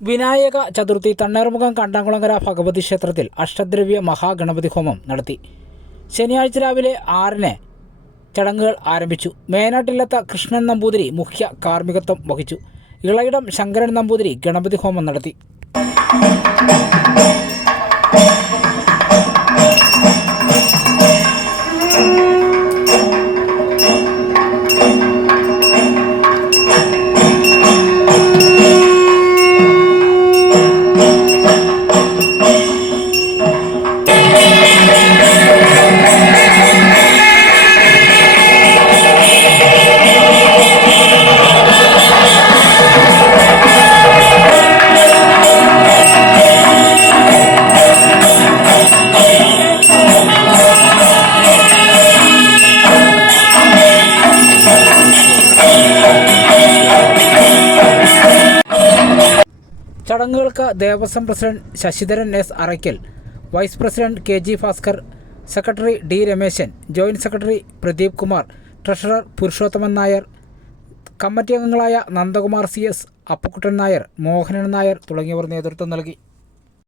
വിനായക ചതുർത്ഥി തണ്ണീർമുഖം കണ്ടാംകുളങ്ങര ഭഗവതി ക്ഷേത്രത്തിൽ അഷ്ടദ്രവ്യ മഹാഗണപതി ഹോമം നടത്തി. ശനിയാഴ്ച രാവിലെ 6-ന് ചടങ്ങുകൾ ആരംഭിച്ചു. മേനാട്ടില്ലത്ത കൃഷ്ണൻ നമ്പൂതിരി മുഖ്യ കാർമ്മികത്വം വഹിച്ചു. ഇളയിടം ശങ്കരൻ നമ്പൂതിരി ഗണപതി ഹോമം നടത്തി. ചടങ്ങുകൾക്ക് Devaswom president Sasidharan S Arackal, vice president K G. Bhaskar, secretary D. Rameshan, joint secretary Pradeep Kumar, treasurer Purushothaman Nair, committee അംഗങ്ങളായ നന്ദകുമാർ CS, അപ്പുക്കുട്ടൻ നായർ, മോഹനൻ നായർ തുടങ്ങിയവർ നേതൃത്വം നൽകി.